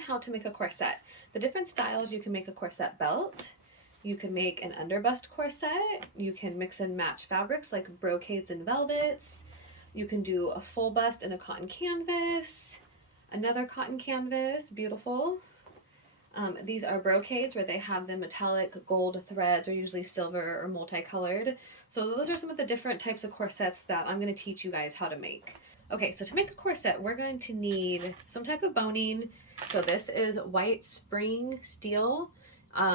How to make a corset. The different styles: you can make a corset belt, you can make an underbust corset, you can mix and match fabrics like brocades and velvets, you can do a full bust in a cotton canvas, another cotton canvas, beautiful. These are brocades where they have the metallic gold threads, or usually silver or multicolored. So those are some of the different types of corsets that I'm going to teach you guys how to make. Okay, so to make a corset, we're going to need some type of boning. So this is white spring steel.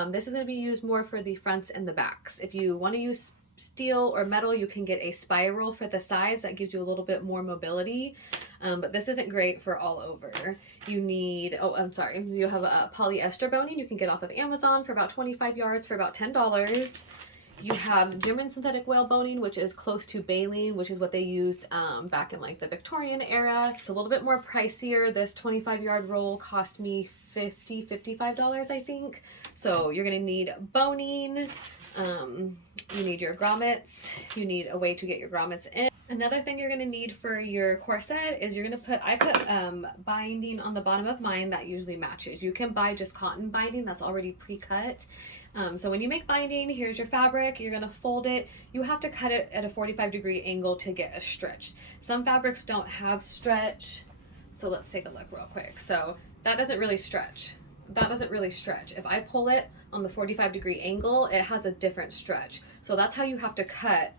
This is going to be used more for the fronts and the backs. If you want to use steel or metal, you can get a spiral for the sides that gives you a little bit more mobility, but this isn't great for all over. You need, you have a polyester boning you can get off of Amazon for about 25 yards for about $10. You have German synthetic whale boning, which is close to baleen, which is what they used back in like the Victorian era. It's a little bit more pricier. This 25-yard roll cost me $55, I think. So you're gonna need boning. You need your grommets. You need a way to get your grommets in. Another thing you're going to need for your corset is I put binding on the bottom of mine that usually matches. You can buy just cotton binding that's already pre-cut. So when you make binding, here's your fabric. You're going to fold it. You have to cut it at a 45-degree angle to get a stretch. Some fabrics don't have stretch. So let's take a look real quick. So that doesn't really stretch. If I pull it on the 45-degree angle, it has a different stretch. So that's how you have to cut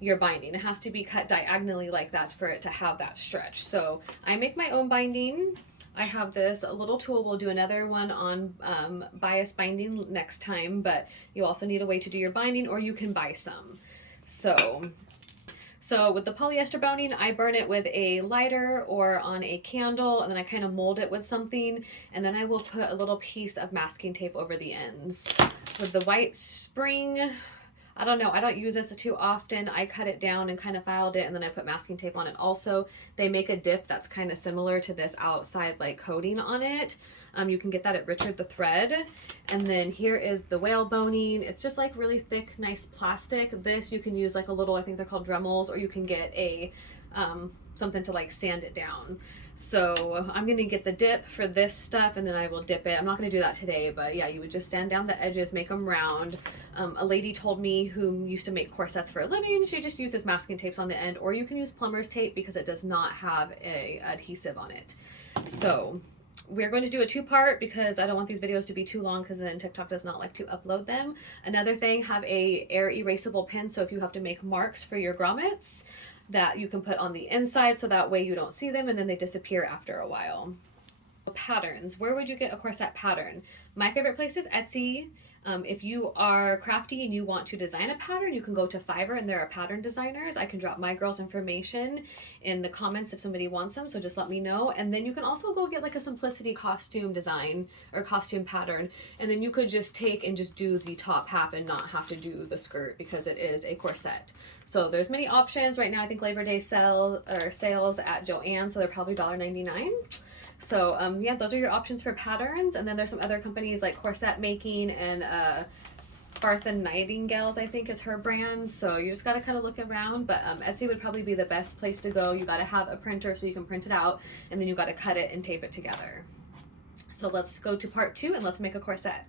your binding. It has to be cut diagonally like that for it to have that stretch. So I make my own binding. I have this little tool. We'll do another one on bias binding next time, but you also need a way to do your binding, or you can buy some. So with the polyester boning, I burn it with a lighter or on a candle, and then I kind of mold it with something, and then I will put a little piece of masking tape over the ends. With the white spring, I don't know, I don't use this too often. I cut it down and kind of filed it, and then I put masking tape on it also. They make a dip that's kind of similar to this outside like coating on it. You can get that at Richard the Thread. And then here is the whale boning. It's just like really thick, nice plastic. This you can use like a little, I think they're called Dremels, or you can get a something to like sand it down. So I'm going to get the dip for this stuff, and then I will dip it. I'm not going to do that today, but yeah, you would just sand down the edges, make them round. A lady told me who used to make corsets for a living, she just uses masking tapes on the end, or you can use plumber's tape because it does not have a adhesive on it. So we're going to do a two-part because I don't want these videos to be too long, because then TikTok does not like to upload them. Another thing, have a air erasable pen, so if you have to make marks for your grommets, that you can put on the inside, so that way you don't see them and then they disappear after a while. Patterns. Where would you get a corset pattern? My favorite place is Etsy. If you are crafty and you want to design a pattern, you can go to Fiverr, and there are pattern designers. I can drop my girls' information in the comments if somebody wants them, so just let me know. And then you can also go get like a simplicity costume design or costume pattern, and then you could just take and just do the top half and not have to do the skirt because it is a corset. So there's many options. Right now I think Labor Day sales at Joann, so they're probably $1.99. So yeah, those are your options for patterns. And then there's some other companies like Corset Making, and Bartha Nightingales, I think is her brand. So you just got to kind of look around, but Etsy would probably be the best place to go. You got to have a printer so you can print it out, and then you got to cut it and tape it together. So let's go to part 2 and let's make a corset.